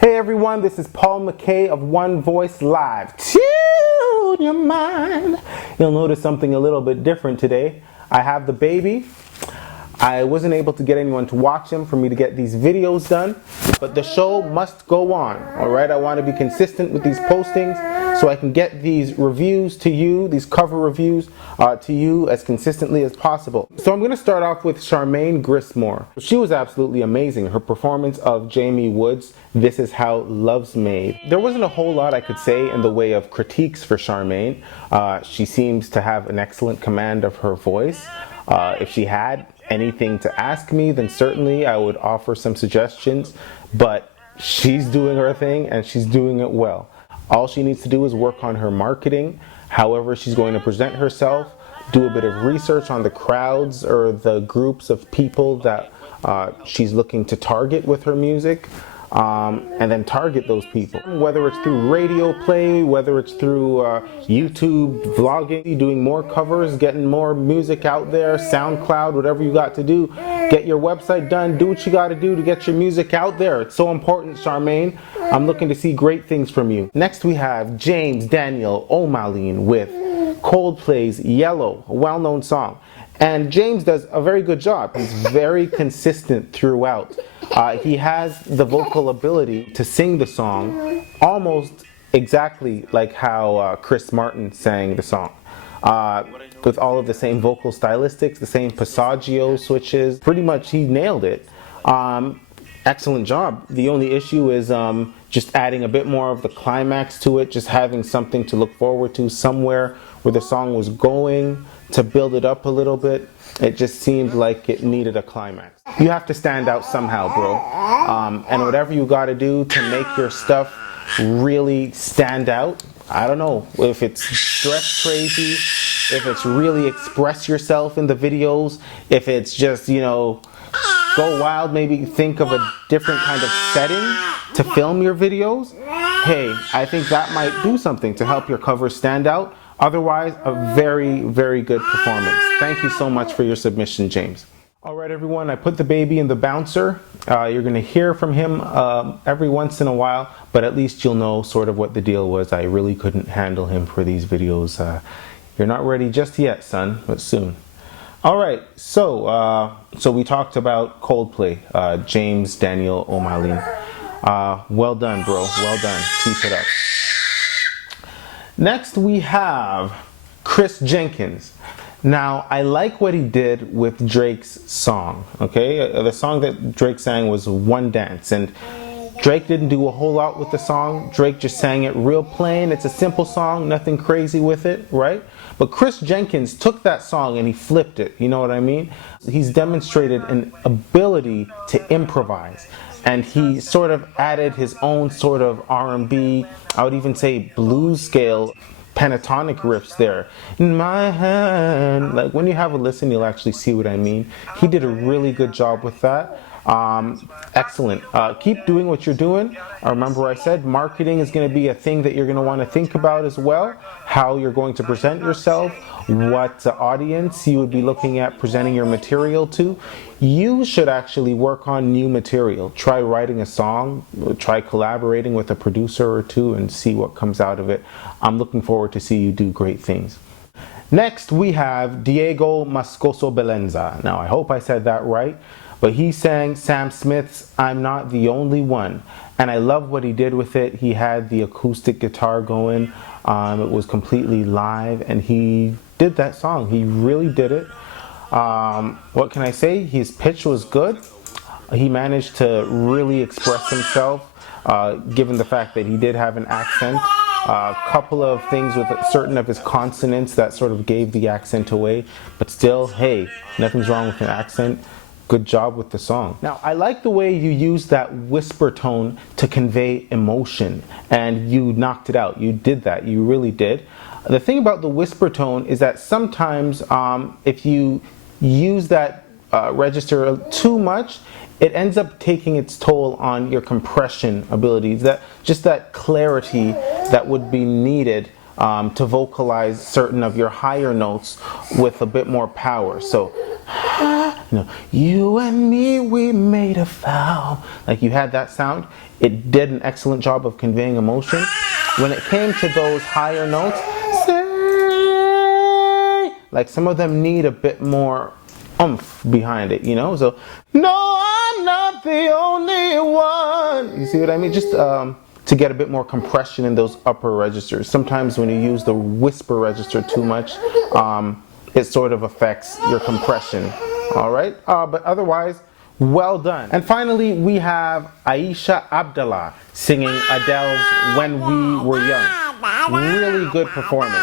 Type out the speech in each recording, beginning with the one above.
Hey everyone, this is Paul McKay of One Voice Live. Tune your mind. You'll notice something a little bit different today. I have the baby. I wasn't able to get anyone to watch him for me to get these videos done, but the show must go on, all right? I want to be consistent with these postings so I can get these reviews to you, these cover reviews to you as consistently as possible. So I'm going to start off with Charmaine Grismore. She was absolutely amazing. Her performance of Jaime Woods' This Is How Love's Made. There wasn't a whole lot I could say in the way of critiques for Charmaine. She seems to have an excellent command of her voice. If she had anything to ask me, then certainly I would offer some suggestions, but she's doing her thing and she's doing it well. All she needs to do is work on her marketing, however she's going to present herself, do a bit of research on the crowds or the groups of people that she's looking to target with her music, and then target those people. Whether it's through radio play, whether it's through YouTube vlogging, doing more covers, getting more music out there, SoundCloud, whatever you got to do. Get your website done, do what you got to do to get your music out there. It's so important, Charmaine. I'm looking to see great things from you. Next we have James Daniel Omalin with Coldplay's Yellow, a well-known song. And James does a very good job. He's very consistent throughout. He has the vocal ability to sing the song almost exactly like how Chris Martin sang the song. With all of the same vocal stylistics, the same passaggio switches. Pretty much he nailed it. Excellent job. The only issue is just adding a bit more of the climax to it, just having something to look forward to, somewhere where the song was going, to build it up a little bit. It just seemed like it needed a climax. You have to stand out somehow, bro. And whatever you got to do to make your stuff really stand out, I don't know if it's dress crazy, if it's really express yourself in the videos, if it's just, you know, go wild, maybe think of a different kind of setting to film your videos. Hey, I think that might do something to help your covers stand out. Otherwise, a very, very good performance. Thank you so much for your submission, James. All right, everyone, I put the baby in the bouncer. You're gonna hear from him every once in a while, but at least you'll know sort of what the deal was. I really couldn't handle him for these videos. You're not ready just yet, son, but soon. All right, so we talked about Coldplay, James Daniel Omalin. Well done, bro, well done, keep it up. Next we have Chris Jenkins. Now, I like what he did with Drake's song, okay? The song that Drake sang was One Dance, and Drake didn't do a whole lot with the song. Drake just sang it real plain. It's a simple song, nothing crazy with it, right? But Chris Jenkins took that song and he flipped it, you know what I mean? He's demonstrated an ability to improvise. And he sort of added his own sort of R&B, I would even say blues scale, pentatonic riffs there. In my hand, like when you have a listen, you'll actually see what I mean. He did a really good job with that. Excellent. Keep doing what you're doing. Remember I said marketing is going to be a thing that you're going to want to think about as well. How you're going to present yourself, what audience you would be looking at presenting your material to. You should actually work on new material. Try writing a song, try collaborating with a producer or two and see what comes out of it. I'm looking forward to see you do great things. Next we have Diago Moscoso Belenza. Now I hope I said that right. But he sang Sam Smith's I'm Not the Only One. And I love what he did with it. He had the acoustic guitar going. It was completely live. And he did that song. He really did it. What can I say? His pitch was good. He managed to really express himself, given the fact that he did have an accent. A couple of things with certain of his consonants that sort of gave the accent away. But still, hey, nothing's wrong with an accent. Good job with the song. Now, I like the way you used that whisper tone to convey emotion, and you knocked it out. You did that. You really did. The thing about the whisper tone is that sometimes if you use that register too much, it ends up taking its toll on your compression abilities, just that clarity that would be needed to vocalize certain of your higher notes with a bit more power. So, you know, you and me, we made a vow. Like you had that sound. it did an excellent job of conveying emotion. When it came to those higher notes, say, like some of them need a bit more oomph behind it, you know? So, no, I'm not the only one. You see what I mean? Just to get a bit more compression in those upper registers. Sometimes when you use the whisper register too much, it sort of affects your compression. All right? But otherwise, well done. And finally, we have Ayesha Abdallah singing Adele's When We Were Young. Really good performance.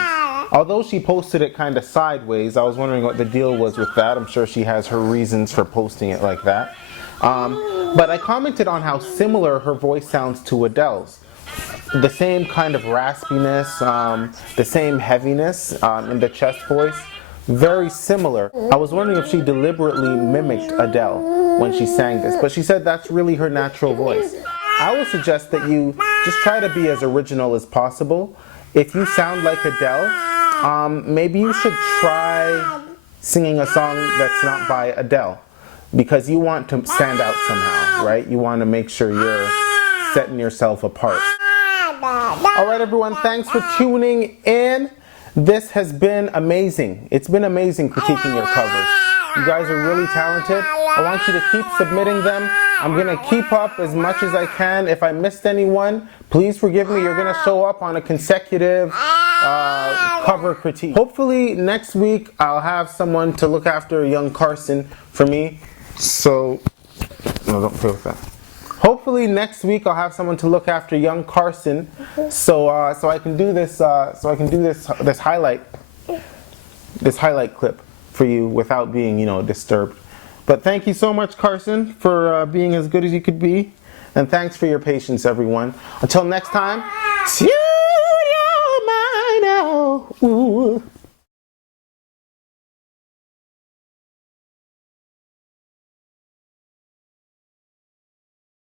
Although she posted it kind of sideways, I was wondering what the deal was with that. I'm sure she has her reasons for posting it like that. But I commented on how similar her voice sounds to Adele's. The same kind of raspiness, the same heaviness in the chest voice. Very similar. I was wondering if she deliberately mimicked Adele when she sang this, but she said that's really her natural voice. I would suggest that you just try to be as original as possible. If you sound like Adele, maybe you should try singing a song that's not by Adele, because you want to stand out somehow, right? You want to make sure you're setting yourself apart. All right, everyone, thanks for tuning in. This has been amazing. It's been amazing critiquing your covers. You guys are really talented. I want you to keep submitting them. I'm going to keep up as much as I can. If I missed anyone, please forgive me. You're going to show up on a consecutive cover critique. Hopefully next week I'll have someone to look after young Carson for me. So, no, don't play with that. Hopefully next week I'll have someone to look after young Carson, so I can do this this highlight clip for you without being, you know, disturbed. But thank you so much, Carson, for being as good as you could be, and thanks for your patience, everyone. Until next time, see you.